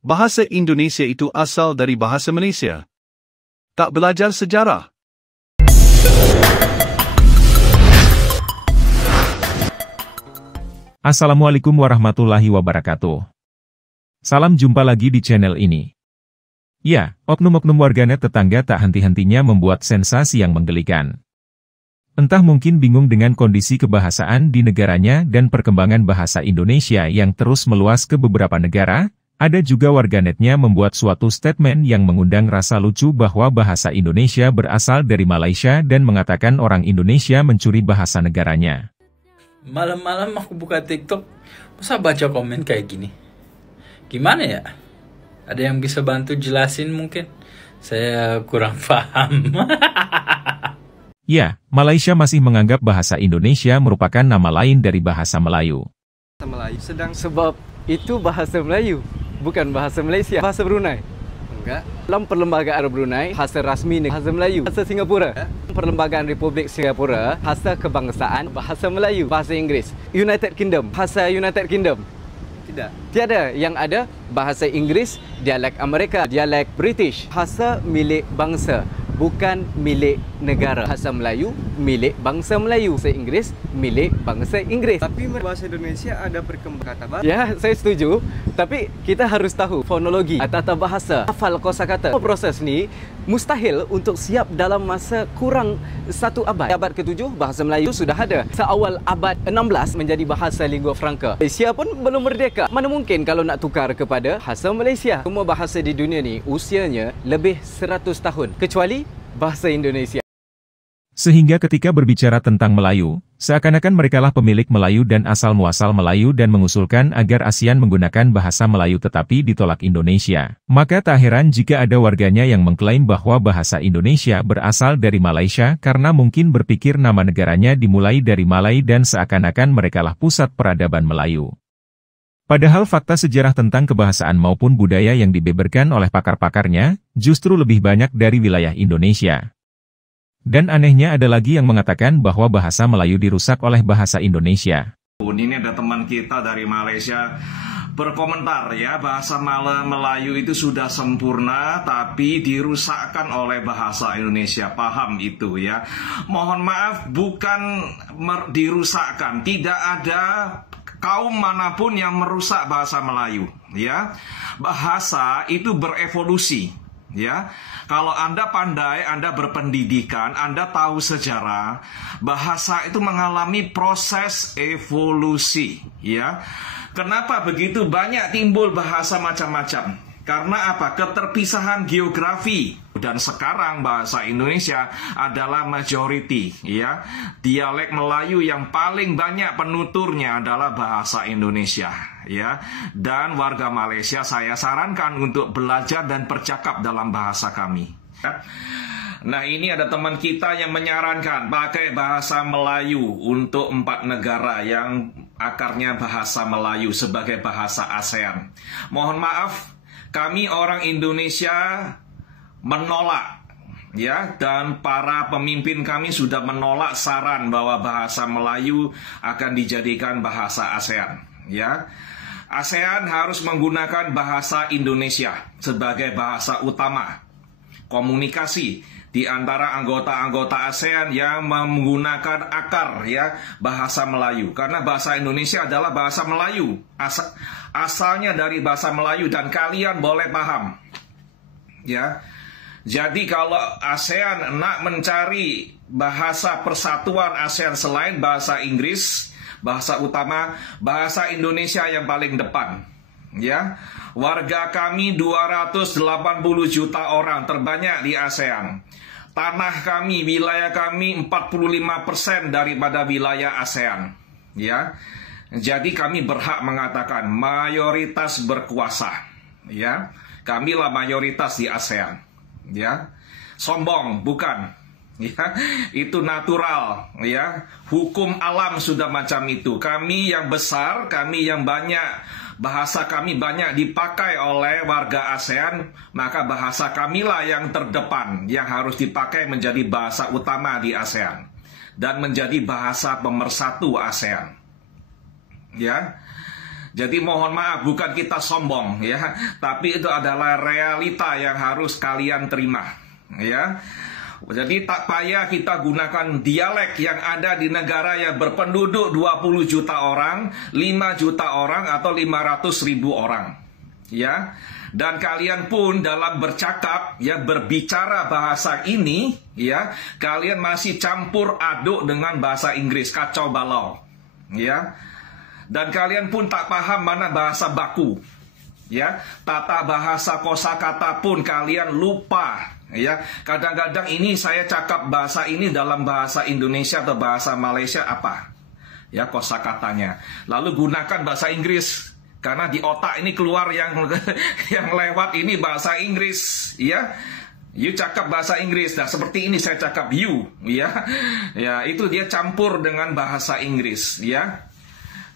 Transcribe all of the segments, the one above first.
Bahasa Indonesia itu asal dari bahasa Malaysia. Tak belajar sejarah. Assalamualaikum warahmatullahi wabarakatuh. Salam jumpa lagi di channel ini. Ya, oknum-oknum warganet tetangga tak henti-hentinya membuat sensasi yang menggelikan. Entah mungkin bingung dengan kondisi kebahasaan di negaranya dan perkembangan bahasa Indonesia yang terus meluas ke beberapa negara, ada juga warganetnya membuat suatu statement yang mengundang rasa lucu bahwa bahasa Indonesia berasal dari Malaysia dan mengatakan orang Indonesia mencuri bahasa negaranya. Malam-malam aku buka TikTok, masa baca komen kayak gini? Gimana ya? Ada yang bisa bantu jelasin mungkin? Saya kurang paham. Ya, Malaysia masih menganggap bahasa Indonesia merupakan nama lain dari bahasa Melayu. Sebab itu bahasa Melayu, bukan bahasa Malaysia. Bahasa Brunei? Enggak. Dalam perlembagaan Brunei, bahasa rasmi bahasa Melayu. Bahasa Singapura, Perlembagaan Republik Singapura, bahasa kebangsaan bahasa Melayu. Bahasa Inggeris, United Kingdom, bahasa United Kingdom. Tidak. Tiada. Yang ada bahasa Inggeris, dialek Amerika, dialek British. Bahasa milik bangsa, bukan milik negara. Bahasa Melayu milik bangsa Melayu. Bahasa Inggris milik bangsa Inggris. Tapi bahasa Indonesia ada perkembangan kata baru. Ya, saya setuju. Tapi kita harus tahu fonologi, tata bahasa, hafal kosakata. Proses ni mustahil untuk siap dalam masa kurang 1 abad. Abad ke-7 bahasa Melayu sudah ada. Seawal abad 16 menjadi bahasa lingua franca. Malaysia pun belum merdeka. Mana mungkin kalau nak tukar kepada bahasa Malaysia? Semua bahasa di dunia ni usianya lebih 100 tahun kecuali bahasa Indonesia. Sehingga ketika berbicara tentang Melayu, seakan-akan merekalah pemilik Melayu dan asal-muasal Melayu dan mengusulkan agar ASEAN menggunakan bahasa Melayu tetapi ditolak Indonesia. Maka tak heran jika ada warganya yang mengklaim bahwa bahasa Indonesia berasal dari Malaysia karena mungkin berpikir nama negaranya dimulai dari Malay dan seakan-akan merekalah pusat peradaban Melayu. Padahal fakta sejarah tentang kebahasaan maupun budaya yang dibeberkan oleh pakar-pakarnya, justru lebih banyak dari wilayah Indonesia. Dan anehnya ada lagi yang mengatakan bahwa bahasa Melayu dirusak oleh bahasa Indonesia. Ini ada teman kita dari Malaysia berkomentar ya, bahasa Melayu itu sudah sempurna tapi dirusakkan oleh bahasa Indonesia. Paham itu ya. Mohon maaf, bukan dirusakkan, tidak ada kaum manapun yang merusak bahasa Melayu ya. Bahasa itu berevolusi ya. Kalau Anda pandai, Anda berpendidikan, Anda tahu sejarah, bahasa itu mengalami proses evolusi ya. Kenapa begitu banyak timbul bahasa macam-macam? Karena apa? Keterpisahan geografi. Dan sekarang bahasa Indonesia adalah majority ya. Dialek Melayu yang paling banyak penuturnya adalah bahasa Indonesia ya. Dan warga Malaysia saya sarankan untuk belajar dan bercakap dalam bahasa kami ya. Nah, ini ada teman kita yang menyarankan pakai bahasa Melayu untuk 4 negara yang akarnya bahasa Melayu sebagai bahasa ASEAN. Mohon maaf, kami orang Indonesia menolak ya, dan para pemimpin kami sudah menolak saran bahwa bahasa Melayu akan dijadikan bahasa ASEAN ya. ASEAN harus menggunakan bahasa Indonesia sebagai bahasa utama komunikasi di antara anggota-anggota ASEAN yang menggunakan akar ya bahasa Melayu, karena bahasa Indonesia adalah bahasa Melayu, asalnya dari bahasa Melayu dan kalian boleh paham ya. Jadi kalau ASEAN nak mencari bahasa persatuan ASEAN selain bahasa Inggris, bahasa utama, bahasa Indonesia yang paling depan ya. Warga kami 280 juta orang, terbanyak di ASEAN. Tanah kami, wilayah kami 45% daripada wilayah ASEAN ya. Jadi kami berhak mengatakan mayoritas berkuasa ya. Kamilah mayoritas di ASEAN ya. Sombong bukan ya, itu natural ya. Hukum alam sudah macam itu. Kami yang besar, kami yang banyak, bahasa kami banyak dipakai oleh warga ASEAN, maka bahasa kamilah yang terdepan, yang harus dipakai menjadi bahasa utama di ASEAN dan menjadi bahasa pemersatu ASEAN. Ya. Jadi mohon maaf, bukan kita sombong ya, tapi itu adalah realita yang harus kalian terima ya. Jadi tak payah kita gunakan dialek yang ada di negara yang berpenduduk 20 juta orang, 5 juta orang atau 500.000 orang ya. Dan kalian pun dalam bercakap ya, berbicara bahasa ini ya, kalian masih campur aduk dengan bahasa Inggris, kacau balau ya. Dan kalian pun tak paham mana bahasa baku ya, tata bahasa kosakata pun kalian lupa ya. Kadang-kadang ini saya cakap bahasa ini dalam bahasa Indonesia atau bahasa Malaysia apa ya kosakatanya, lalu gunakan bahasa Inggris karena di otak ini keluar yang lewat ini bahasa Inggris ya. You cakap bahasa Inggris, nah seperti ini saya cakap you ya, ya itu dia campur dengan bahasa Inggris ya.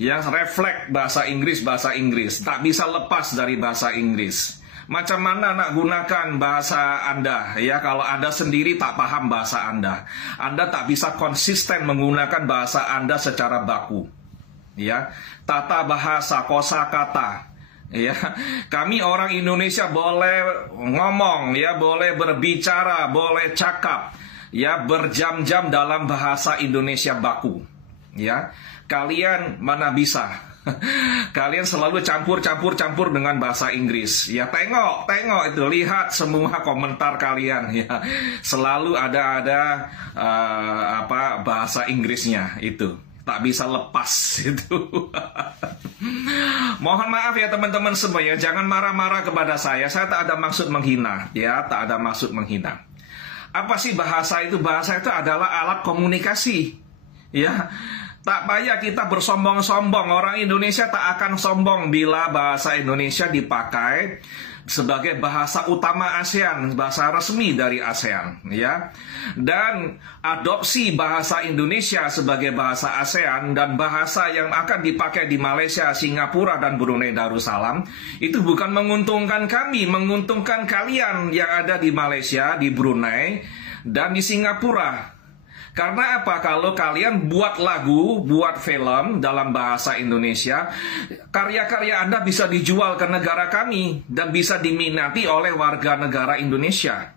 Yang refleks bahasa Inggris, tak bisa lepas dari bahasa Inggris. Macam mana nak gunakan bahasa Anda ya, kalau Anda sendiri tak paham bahasa Anda tak bisa konsisten menggunakan bahasa Anda secara baku ya. Tata bahasa, kosakata ya, kami orang Indonesia boleh ngomong ya, boleh berbicara, boleh cakap ya berjam-jam dalam bahasa Indonesia baku ya. Kalian mana bisa? Kalian selalu campur dengan bahasa Inggris. Ya tengok itu, lihat semua komentar kalian ya. Selalu ada bahasa Inggrisnya itu. Tak bisa lepas itu. Mohon maaf ya teman-teman semua ya, jangan marah-marah kepada saya. Saya tak ada maksud menghina ya, tak ada maksud menghina. Apa sih bahasa itu? Bahasa itu adalah alat komunikasi ya. Tak payah kita bersombong-sombong. Orang Indonesia tak akan sombong bila bahasa Indonesia dipakai sebagai bahasa utama ASEAN, bahasa resmi dari ASEAN ya. Dan adopsi bahasa Indonesia sebagai bahasa ASEAN dan bahasa yang akan dipakai di Malaysia, Singapura dan Brunei Darussalam itu bukan menguntungkan kami, menguntungkan kalian yang ada di Malaysia, di Brunei dan di Singapura. Karena apa? Kalau kalian buat lagu, buat film dalam bahasa Indonesia, karya-karya Anda bisa dijual ke negara kami dan bisa diminati oleh warga negara Indonesia.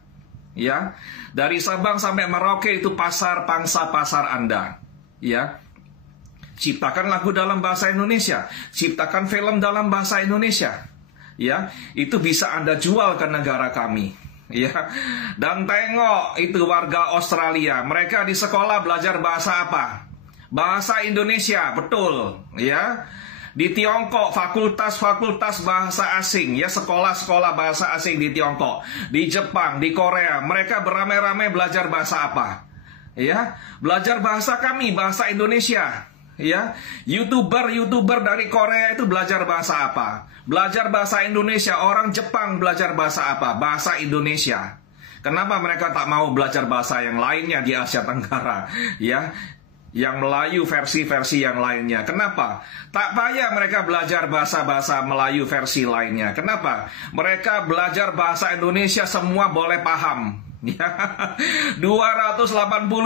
Ya, dari Sabang sampai Merauke itu pasar pangsa pasar Anda. Ya, ciptakan lagu dalam bahasa Indonesia, ciptakan film dalam bahasa Indonesia. Ya, itu bisa Anda jual ke negara kami. Ya, dan tengok itu warga Australia, mereka di sekolah belajar bahasa apa? Bahasa Indonesia, betul, ya. Di Tiongkok, fakultas-fakultas bahasa asing, ya, sekolah-sekolah bahasa asing di Tiongkok. Di Jepang, di Korea, mereka beramai-ramai belajar bahasa apa? Ya, belajar bahasa kami, bahasa Indonesia. Ya, YouTuber dari Korea itu belajar bahasa apa? Belajar bahasa Indonesia. Orang Jepang belajar bahasa apa? Bahasa Indonesia. Kenapa mereka tak mau belajar bahasa yang lainnya di Asia Tenggara? Ya, yang Melayu versi-versi yang lainnya. Kenapa? Tak payah mereka belajar bahasa-bahasa Melayu versi lainnya. Kenapa? Mereka belajar bahasa Indonesia semua boleh paham. Ya, 280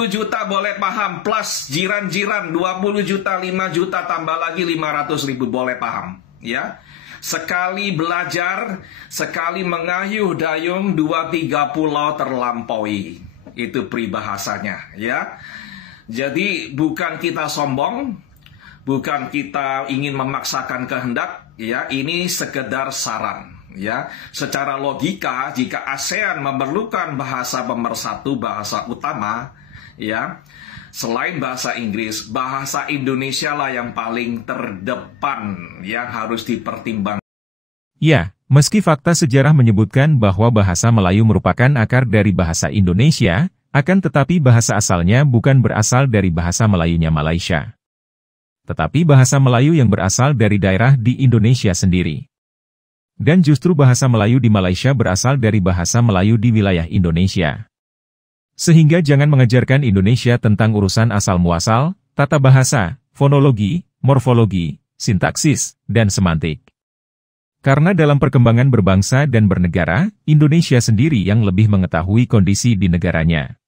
juta boleh paham, plus jiran-jiran 20 juta, 5 juta, tambah lagi 500.000 boleh paham. Ya, sekali belajar, sekali mengayuh dayung, 2-3 pulau terlampaui. Itu peribahasanya. Ya, jadi bukan kita sombong, bukan kita ingin memaksakan kehendak. Ya, ini sekedar saran. Ya, secara logika jika ASEAN memerlukan bahasa pemersatu, bahasa utama, ya, selain bahasa Inggris, bahasa Indonesia lah yang paling terdepan yang harus dipertimbangkan. Ya, meski fakta sejarah menyebutkan bahwa bahasa Melayu merupakan akar dari bahasa Indonesia, akan tetapi bahasa asalnya bukan berasal dari bahasa Melayunya Malaysia, tetapi bahasa Melayu yang berasal dari daerah di Indonesia sendiri. Dan justru bahasa Melayu di Malaysia berasal dari bahasa Melayu di wilayah Indonesia. Sehingga jangan mengajarkan Indonesia tentang urusan asal-muasal, tata bahasa, fonologi, morfologi, sintaksis, dan semantik. Karena dalam perkembangan berbangsa dan bernegara, Indonesia sendiri yang lebih mengetahui kondisi di negaranya.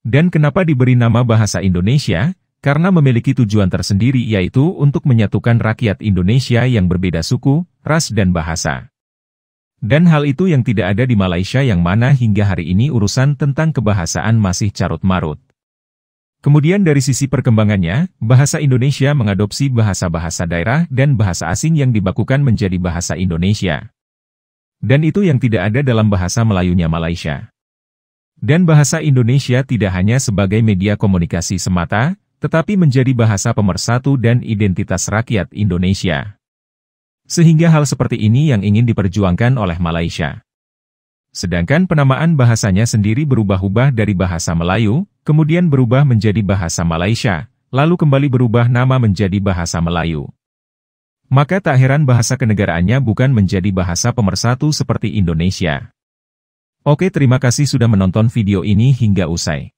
Dan kenapa diberi nama bahasa Indonesia? karena memiliki tujuan tersendiri yaitu untuk menyatukan rakyat Indonesia yang berbeda suku, ras dan bahasa. Dan hal itu yang tidak ada di Malaysia yang mana hingga hari ini urusan tentang kebahasaan masih carut-marut. Kemudian dari sisi perkembangannya, bahasa Indonesia mengadopsi bahasa-bahasa daerah dan bahasa asing yang dibakukan menjadi bahasa Indonesia. Dan itu yang tidak ada dalam bahasa Melayunya Malaysia. Dan bahasa Indonesia tidak hanya sebagai media komunikasi semata, tetapi menjadi bahasa pemersatu dan identitas rakyat Indonesia. Sehingga hal seperti ini yang ingin diperjuangkan oleh Malaysia. Sedangkan penamaan bahasanya sendiri berubah-ubah dari bahasa Melayu, kemudian berubah menjadi bahasa Malaysia, lalu kembali berubah nama menjadi bahasa Melayu. Maka tak heran bahasa kenegaraannya bukan menjadi bahasa pemersatu seperti Indonesia. Oke, terima kasih sudah menonton video ini hingga usai.